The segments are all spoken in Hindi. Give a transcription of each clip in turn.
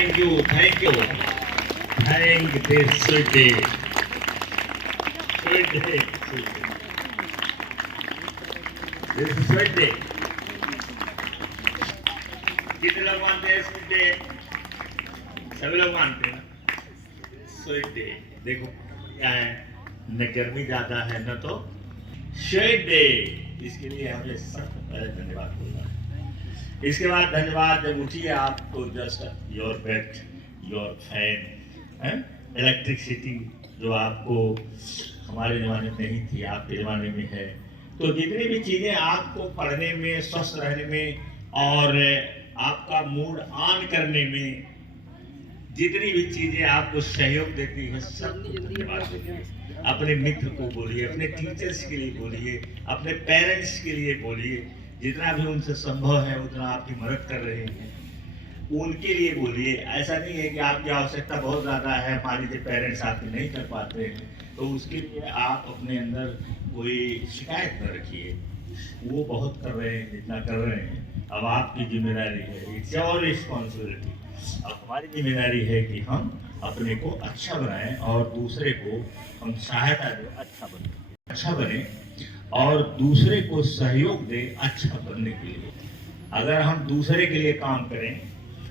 Thank you, thank you. Thank this sweet day. Sweet day, sweet day. This is sweet day. कितने लोग मानते हैं स्वीट डे? सभी लोग मानते हैं स्वीट डे। देखो क्या है, न गर्मी ज्यादा है न तो स्वीट डे। इसके लिए हमें सबसे पहले धन्यवाद बोलना है। इसके बाद धन्यवाद जब उठिए आप तो just your bed, your fan, electricity जो आपको हमारे जमाने में नहीं थी, आपके जमाने में है। तो जितनी भी चीजें आपको पढ़ने में, स्वस्थ रहने में और आपका मूड ऑन करने में जितनी भी चीजें आपको सहयोग देती है, सबको धन्यवाद दीजिए। अपने मित्र को बोलिए, अपने टीचर्स के लिए बोलिए, अपने पेरेंट्स के लिए बोलिए। जितना भी उनसे संभव है उतना आपकी मदद कर रहे हैं, उनके लिए बोलिए। ऐसा नहीं है कि आपकी आवश्यकता बहुत ज़्यादा है, मान लीजिए पेरेंट्स आपके नहीं कर पाते हैं, तो उसके लिए आप अपने अंदर कोई शिकायत न रखिए। वो बहुत कर रहे हैं जितना कर रहे हैं, अब आपकी जिम्मेदारी है, इट्स योर रिस्पॉन्सिबिलिटी। अब हमारी जिम्मेदारी है कि हम अपने को अच्छा बनाएं और दूसरे को हम सहायता दें, अच्छा बने और दूसरे को सहयोग दें अच्छा बनने के लिए। अगर हम दूसरे के लिए काम करें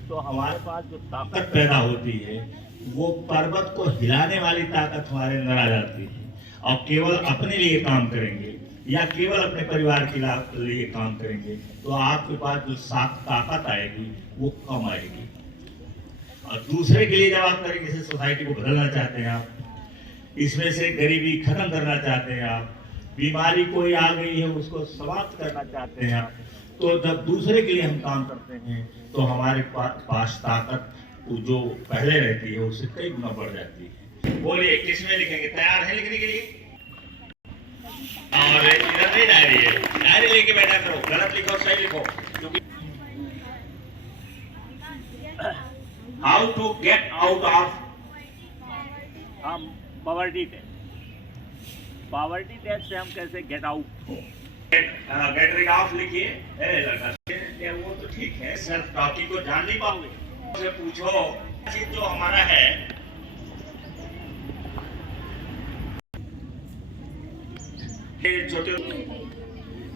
तो हमारे पास जो ताकत पैदा होती है वो पर्वत को हिलाने वाली ताकत हमारे अंदर आ जाती है। और केवल अपने लिए काम करेंगे या केवल अपने परिवार के लिए काम करेंगे तो आपके पास जो ताकत आएगी वो कम आएगी। और दूसरे के लिए जब आप तरीके से सोसाइटी को बदलना चाहते हैं, आप इसमें से गरीबी खत्म करना चाहते हैं, आप बीमारी कोई आ गई है उसको समाप्त करना चाहते हैं आप, तो जब दूसरे के लिए हम काम करते हैं तो हमारे पास ताकत जो पहले रहती है उससे कई गुना बढ़ जाती है। बोलिए किसमें लिखेंगे? तैयार है लिखने के लिए? और इधर नहीं डायरी है, डायरी लेके बैठा करो, गलत लिखो सही लिखो। क्योंकि how to get out of poverty tax. Poverty tax से हम कैसे गेट आउट हो? गेट रिड ऑफ लिखिए। वो तो ठीक है, सेल्फ टॉकिंग को जान नहीं पाओगे, उससे पूछो चीज जो हमारा है। छोटे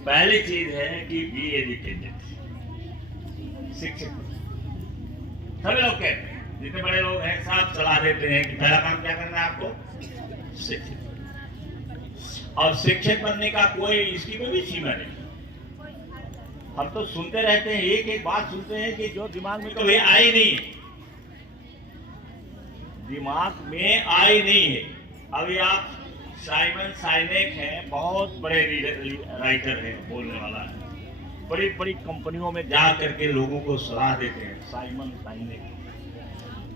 पहली चीज है कि बी एजुकेटेड, शिक्षित। सभी लोग कहते हैं, जितने बड़े लोग हैं सब सलाह देते हैं कि पहला काम क्या करना है आपको? शिक्षित। और शिक्षित बनने का कोई इसकी कोई भी सीमा नहीं। हम तो सुनते रहते हैं, एक एक बात सुनते हैं कि जो दिमाग में कभी आई नहीं, दिमाग में आई नहीं है। अभी आप साइमन साइनेक हैं, बहुत बड़े राइटर हैं, बोलने वाला है, बड़ी बड़ी कंपनियों में जा करके लोगों को सलाह देते हैं, साइमन साइनेक।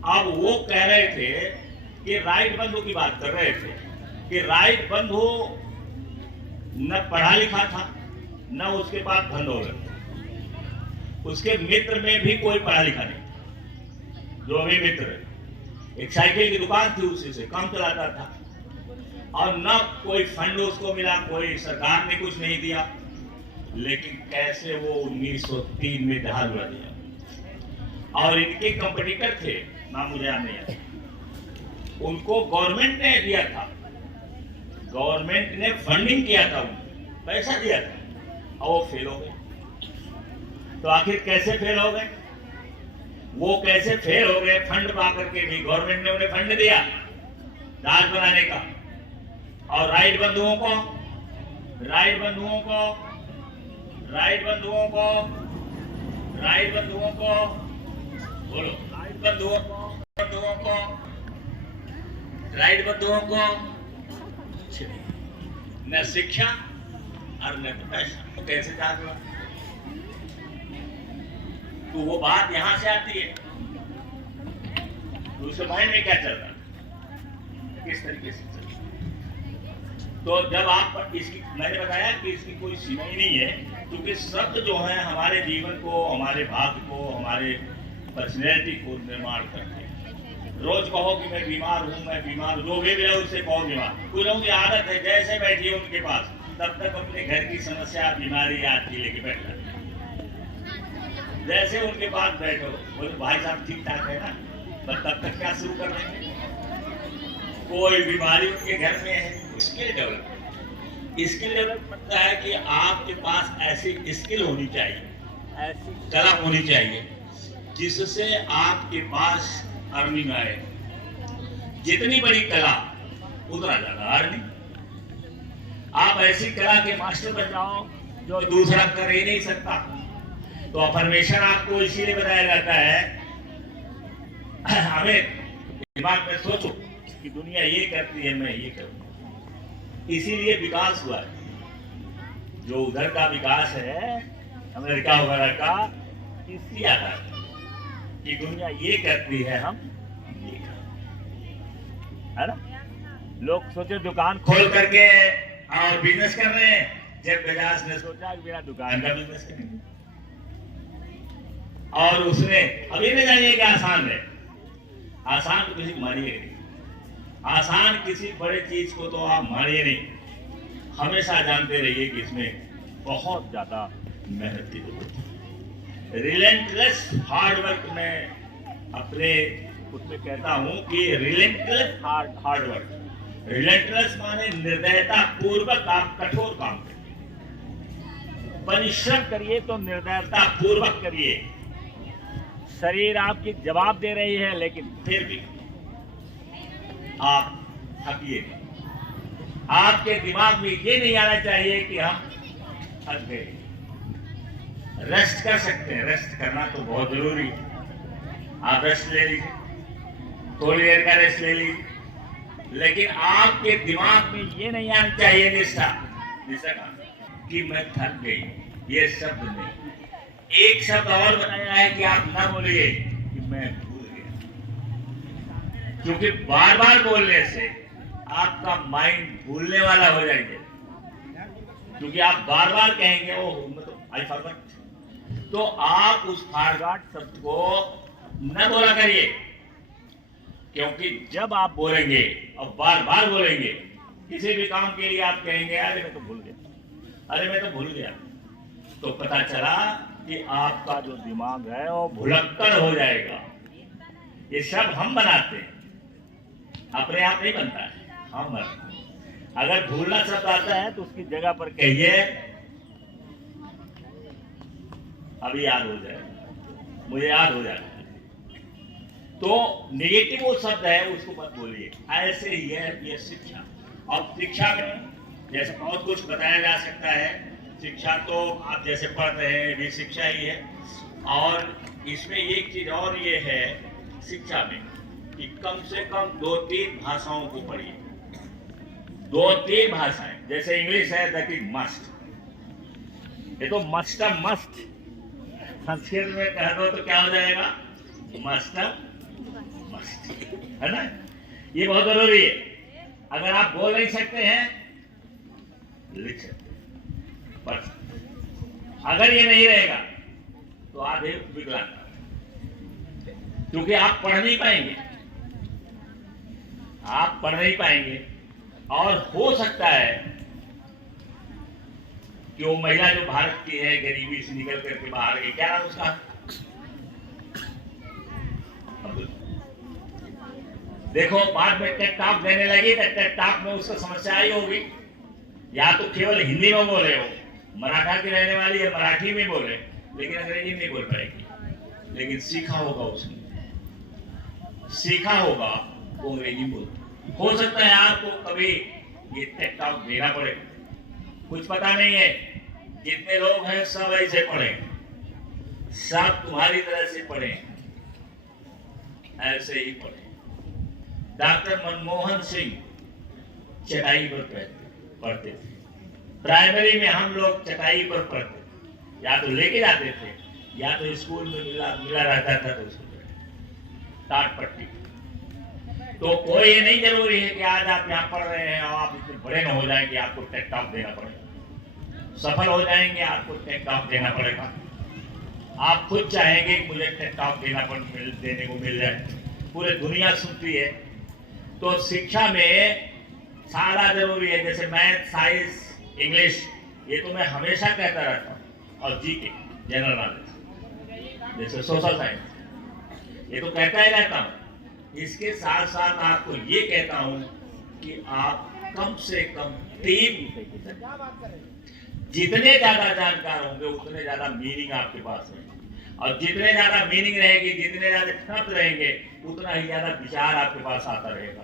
अब वो कह रहे थे कि राइट बंधु की बात कर रहे थे कि राइट बंधु न पढ़ा लिखा था न उसके पास धन दौलत, उसके मित्र में भी कोई पढ़ा लिखा नहीं। जो अभी मित्र है, एक साइकिल की दुकान थी, उसी से काम चलाता था और न कोई फंड उसको मिला, कोई सरकार ने कुछ नहीं दिया। लेकिन कैसे वो 1903 में जहाज उड़ा दिया। और इनके कंपटीटर थे, नाम मुझे याद नहीं आता, उनको गवर्नमेंट ने दिया था, गवर्नमेंट ने फंडिंग किया था, उनको पैसा दिया था और वो फेल हो गए। तो आखिर कैसे फेल हो गए? वो कैसे फेल हो गए? फंड पा करके भी गवर्नमेंट ने उन्हें फंड दिया जहाज बनाने का। और राइट बंधुओं को बोलो, राइट बंधुओं को, राइट बंधुओं को न शिक्षा और न पैसा, तो कैसे जाग हुआ? तो वो बात यहां से आती है, तो उसके माइंड में क्या चल रहा है, किस तरीके से चल रहा है। तो जब आप इसकी, मैंने बताया कि इसकी कोई सीमा ही नहीं है, क्योंकि शब्द जो है हमारे जीवन को, हमारे भाग्य को, हमारे पर्सनैलिटी को निर्माण करते हैं। रोज कहो कि मैं बीमार हूँ, मैं बीमार हूँ, जो भी मिला उससे कहो बीमार। कुछ लोगों की आदत है, जैसे बैठिए उनके पास तब तक अपने घर की समस्या, बीमारी याद की लेके बैठ जाते हैं। जैसे उनके पास बैठो बोले भाई साहब ठीक ठाक है ना, बस तब तक क्या शुरू कर देंगे। कोई बीमारी उनके घर में है, स्किल डेवलपमेंट। स्किल डेवलपमेंट है कि आपके पास ऐसी स्किल होनी चाहिए, ऐसी कला होनी चाहिए जिससे आपके पास अर्निंग आए। जितनी बड़ी कला उतना ज्यादा अर्निंग। आप ऐसी कला के मास्टर बन जाओ जो दूसरा कर ही नहीं सकता। तो अफर्मेशन आपको इसीलिए बताया जाता है, हमें दिमाग में सोचो कि दुनिया ये करती है, मैं ये करूँ। इसीलिए विकास हुआ है। जो उधर का विकास है अमेरिका वगैरह का, इसी आधार पर कि दुनिया ये करती है, हम ये करते है ना। लोग सोचे दुकान खोल करके और बिजनेस कर रहे हैं, जेफ बेजोस ने सोचा कि मेरा दुकान का बिजनेस करेंगे, और उसने अभी नहीं जानिए कि आसान है। आसान तो किसी को मानिए नहीं, आसान किसी बड़े चीज को तो आप मानिए नहीं। हमेशा जानते रहिए कि इसमें बहुत ज्यादा मेहनत की जरूरत है। रिलेंटलेस हार्ड वर्क में अपने उसमें कहता हूं कि रिलेंटलेस हार्ड वर्क। रिलेंटलेस माने निर्दयता पूर्वक आप कठोर काम करिए, परिश्रम करिए तो निर्दयता पूर्वक करिए। शरीर आपकी जवाब दे रही है, लेकिन फिर भी आप थकिए नहीं। आपके दिमाग में ये नहीं आना चाहिए कि हम थक गए। रेस्ट कर सकते हैं, रेस्ट करना तो बहुत जरूरी है। आप रेस्ट ले लीजिए, थोड़ी देर का रेस्ट ले लीजिए, लेकिन आपके दिमाग में ये नहीं आना चाहिए निष्ठा कि मैं थक गई। ये शब्द नहीं। एक शब्द और बनाया है कि आप ना बोलिए कि मैं भूल गया, क्योंकि बार बार बोलने से आपका माइंड भूलने वाला हो जाएगा। क्योंकि आप बार बार कहेंगे ओह मतलब आई फॉरगॉट, तो आप उस फॉरगॉट शब्द को न बोला करिए। क्योंकि जब आप बोलेंगे और बार बार बोलेंगे किसी भी काम के लिए, आप कहेंगे अरे मैं तो भूल गया, अरे मैं तो भूल गया, तो पता चला कि आपका जो दिमाग है वो भुलक्कड़ हो जाएगा। ये सब हम बनाते हैं, अपने आप नहीं बनता है, हम बनाते हैं। अगर भूलना शब्द आता है तो उसकी जगह पर कहिए अभी याद हो जाएगा, मुझे याद हो जाएगा। तो नेगेटिव वो शब्द है उसको मत बोलिए। ऐसे ही है ये शिक्षा। और शिक्षा में जैसे बहुत कुछ बताया जा सकता है। शिक्षा तो आप जैसे पढ़ रहे हैं भी शिक्षा ही है। और इसमें एक चीज और ये है शिक्षा में कि कम से कम 2-3 भाषाओं को पढ़िए। 2-3 भाषाएं, जैसे इंग्लिश है दैट इज मस्ट, ये तो मस्ट मस्ट। संस्कृत में कह दो तो क्या हो जाएगा, मस्ट मस्ट, है ना। ये बहुत जरूरी है। अगर आप बोल नहीं सकते हैं लिख सकते, पढ़ सकते। अगर ये नहीं रहेगा तो आधे विकलांग, क्योंकि आप पढ़ नहीं पाएंगे, आप पढ़ नहीं पाएंगे। और हो सकता है कि वो महिला जो भारत की है गरीबी से निकल करके बाहर गई, क्या नाम उसका, देखो बाद में टेक टॉक देने लगी तो टेक टॉक में उसको समस्या आई होगी। या तो केवल हिंदी में बोले हो, मराठा की रहने वाली है मराठी में बोले, लेकिन अंग्रेजी नहीं बोल पाएगी। लेकिन सीखा होगा, उसने सीखा होगा वो अंग्रेजी बोल। हो सकता है आपको कभी ये टेक टॉक देना पड़े, कुछ पता नहीं है। जितने लोग हैं सब ऐसे पढ़े, सब तुम्हारी तरह से पढ़े, ऐसे ही पढ़े। डॉक्टर मनमोहन सिंह चटाई पर पढ़ते थे। प्राइमरी में हम लोग चटाई पर पढ़ते थे, या तो लेके जाते थे या तो स्कूल में मिला रहता था तो टाट पट्टी। तो कोई ये नहीं जरूरी है कि आज आप यहाँ पढ़ रहे हैं और आप इतने बड़े न हो जाए कि आपको टेक टॉक देना पड़ेगा। सफल हो जाएंगे आपको टेक टॉक देना पड़ेगा। आप खुद चाहेंगे कि मुझे टेक टॉक देने को मिल जाए, पूरी दुनिया सुनती है। तो शिक्षा में सारा जरूरी है, जैसे मैथ, साइंस, इंग्लिश, ये तो मैं हमेशा कहता रहता हूँ, और जीके जनरल नॉलेज। जैसे सोशल साइंस, ये तो कहता ही रहता हूं। इसके साथ साथ आपको ये कहता हूं कि आप कम से कम 3, जितने ज्यादा जानकार होंगे उतने ज्यादा मीनिंग आपके पास है, और जितने ज्यादा मीनिंग रहेगी, जितने ज्यादा शब्द रहेंगे, उतना ही ज्यादा विचार आपके पास आता रहेगा।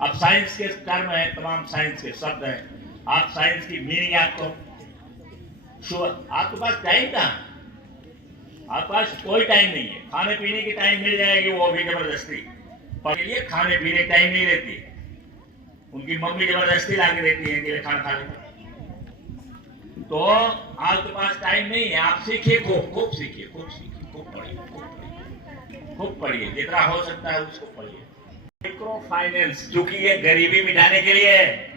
अब साइंस के टर्म है, तमाम साइंस के शब्द हैं, आप साइंस की मीनिंग आपको आपके पास टाइम कहाँ, आपके पास कोई टाइम नहीं है। खाने पीने की टाइम मिल जाएगी, वो भी जबरदस्ती, पर ये खाने पीने की टाइम नहीं रहती, उनकी मम्मी जबरदस्ती ला के देती है कि खाना खा ले। तो आपके पास टाइम नहीं है, आप सीखिए, खूब सीखिए, खूब पढ़िए, खूब पढ़िए, जितना हो सकता है उसको पढ़िए। माइक्रो फाइनेंस, क्योंकि ये गरीबी मिटाने के लिए है।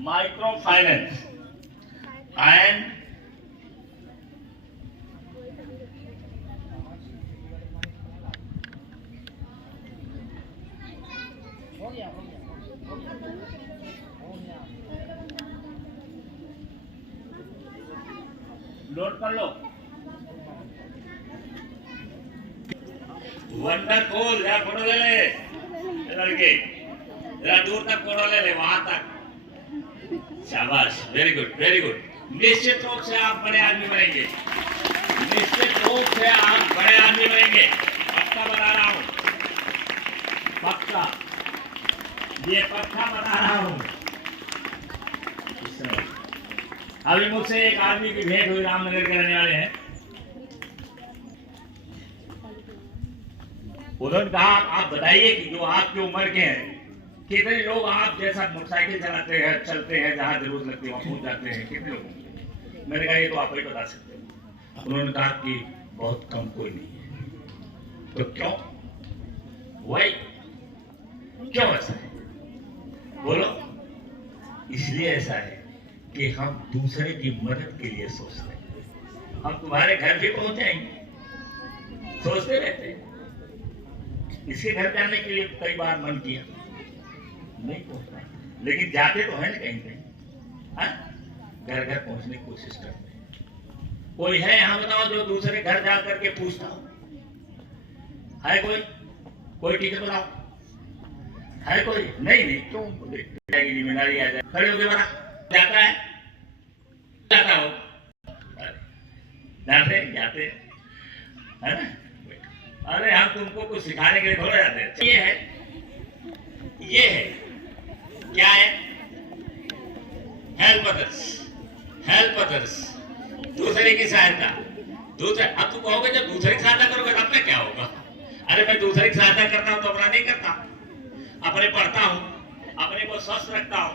माइक्रो फाइनेंस एंड नोट कर लो। वंडरफुल, जरा फोटो ले ले लड़के, जरा दूर तक फोटो ले ले, वहां तक। शाबाश, वेरी गुड, वेरी गुड। निश्चित रूप से आप बड़े आदमी बनेंगे, निश्चित रूप से आप बड़े आदमी बनेंगे, पक्का बता रहा हूं, पक्का, ये पक्का बता रहा हूं। अभी मुझसे एक आदमी की भेंट हुई, रामनगर के रहने वाले हैं। उन्होंने कहा आप बताइए कि जो आपकी उम्र के हैं, कितने लोग आप जैसा मोटरसाइकिल चलाते हैं, चलते हैं, जहां जरूरत लगती है वहां पहुंच जाते हैं, कितने लोग? मैंने कहा ये तो आप ही बता सकते हैं। उन्होंने कहा कि बहुत कम, कोई नहीं है। तो क्यों, वही क्यों ऐसा है, बोलो? इसलिए ऐसा है कि हम दूसरे की मदद के लिए सोचते हैं। हम तुम्हारे घर भी पहुंच जाएंगे, सोचते रहते हैं। इसके घर जाने के लिए कई बार मन किया, नहीं पहुंचता, लेकिन जाते तो है ना कहीं कहीं, घर घर पहुंचने की कोशिश करते हैं। कोई है यहाँ बताओ जो दूसरे घर जा करके पूछता हो? है कोई टीचर बताओ, है कोई? नहीं, क्यों? जिम्मेदारी आ जाए, खड़े होके बना जाता है, जाता हो, जाते है ना? अरे हम तुमको कुछ सिखाने के लिए थोड़ा जाते हैं। ये है क्या है? हेल्प अदर्स, दूसरे की सहायता। अब तुम कहोगे जब दूसरे की सहायता करोगे तब में क्या होगा? अरे मैं दूसरे की सहायता करता हूं तो अपना नहीं करता, अपने पढ़ता हूं, अपने को स्वस्थ रखता हूं,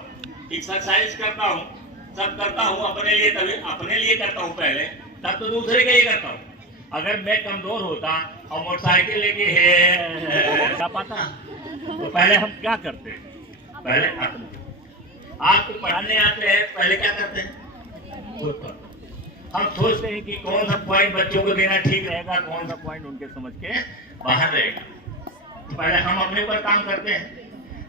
एक्सरसाइज करता हूं, सब करता हूं अपने लिए, तभी अपने लिए करता हूं पहले, तब तो दूसरे के लिए करता हूं। अगर मैं कमजोर होता और मोटरसाइकिल लेके क्या पाता, तो पहले हम क्या करते हैं? पहले आपको पढ़ाने आते हैं, पहले क्या करते हैं? खुद पढ़ते। हम सोचते हैं कि कौन सा पॉइंट बच्चों को देना ठीक रहेगा, कौन सा पॉइंट उनके समझ के बाहर रहेगा, तो पहले हम अपने ऊपर काम करते हैं।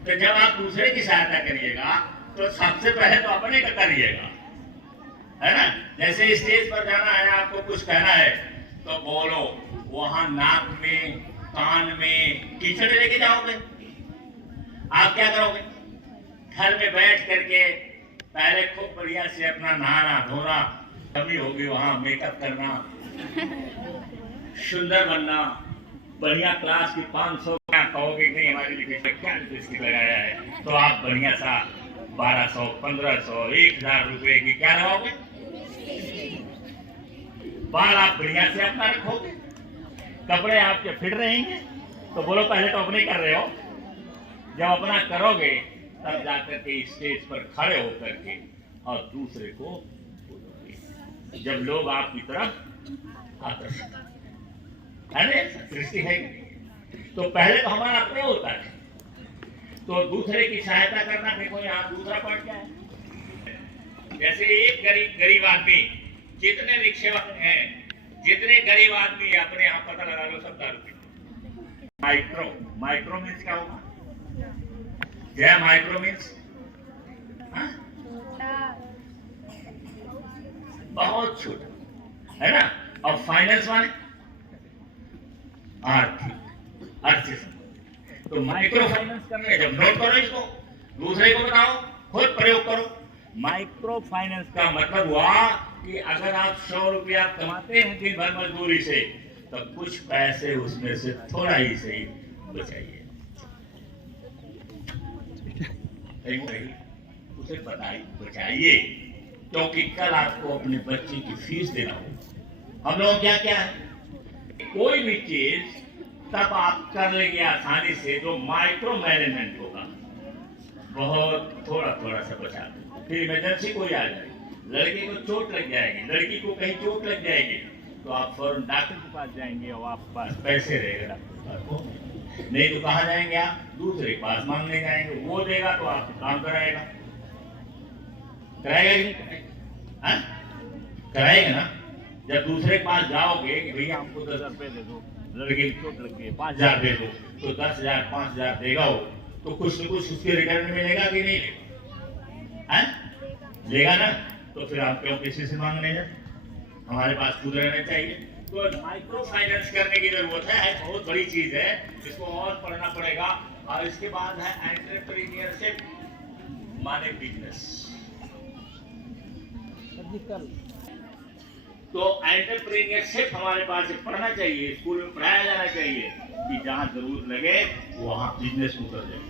तो जब आप दूसरे की सहायता करिएगा तो सबसे पहले तो अपने का करिएगा, है ना? जैसे स्टेज पर जाना है, आपको कुछ कहना है तो बोलो, वहां नाक में, कान में कीचड़ लेके जाओगे? आप क्या करोगे? घर में बैठ करके पहले खूब बढ़िया से अपना नहाना धोना, कमी होगी वहां मेकअप करना, सुंदर बनना, बढ़िया क्लास की 500 कहोगे नहीं हमारे लिए क्या लिपस्टिक लगाया है, तो आप बढ़िया सा 1200, 1500, 1000 रुपए की क्या लगाओगे? बाल आप बढ़िया से अपना रखोगे, कपड़े आपके फिट रहेंगे, तो बोलो पहले तो अपने कर रहे हो। जब अपना करोगे तब जाकर के स्टेज पर खड़े होकर के और दूसरे को बोलोगे, जब लोग आपकी तरफ आकर्षित है ना, सृष्टि है। तो पहले तो हमारा अपने होता है, तो दूसरे की सहायता करना। देखो यहाँ दूसरा पॉइंट क्या है? जैसे एक गरीब आदमी, जितने रिक्शेवाले हैं, जितने गरीब आदमी है, अपने यहाँ पता लगा लो, सब दारू पीते। माइक्रो मीन्स क्या होगा? जय माइक्रो मीन्स हाँ? छोटा बहुत छोटा है ना। और फाइनेंस माने आर्थिक, अर्थ से संबंधित। तो माइक्रो फाइनेंस करने जब नोट करो इसको, दूसरे को बताओ, खुद प्रयोग करो। माइक्रो फाइनेंस का मतलब हुआ कि अगर आप 100 रुपया कमाते हैं दिन भर मजदूरी से, तो कुछ पैसे उसमें से थोड़ा ही सही बचाइए। उसे बचाइए, क्योंकि कल आपको अपने बच्चे की फीस देना होगा। हम लोग क्या क्या है, कोई भी चीज तब आप कर लेंगे आसानी से जो माइक्रो मैनेजमेंट होगा। बहुत थोड़ा थोड़ा सा बचा दो, फिर इमरजेंसी कोई आ जाए, लड़के को चोट लग जाएगी, लड़की को कहीं चोट लग जाएगी, तो आप फौरन डॉक्टर के पास जाएंगे और आपके पास पैसे रहेगा डॉक्टर के पास। नहीं तो कहाँ जाएंगे आप, दूसरे के पास मांगने जाएंगे, वो देगा तो आपको काम कराएगा। कराएगा कि नहीं कराएगा? हाँ? कराएगा ना। जब दूसरे के पास जाओगे कि भैया हमको 10,000 रुपये दे दो, लड़के की चोट लग गई, 5,000 दे दो, तो 10,000 5,000 देगा वो, तो कुछ न कुछ उसके रिटर्न में मिलेगा कि नहीं लेगा? लेगा ना। तो फिर आप क्यों किसी से मांगने जाए, हमारे पास खुद रहना चाहिए। तो माइक्रो फाइनेंस करने की जरूरत है, बहुत बड़ी चीज है, इसको और पढ़ना पड़ेगा। और इसके बाद है एंटरप्रेन्योरशिप माने बिजनेस। तो एंटरप्रेन्योरशिप हमारे पास पढ़ना चाहिए, स्कूल में पढ़ाया जाना चाहिए कि जहां जरूरत लगे वहां बिजनेस उतर जाए,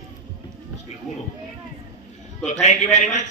उसके गुण होते हैं। तो थैंक यू वेरी मच।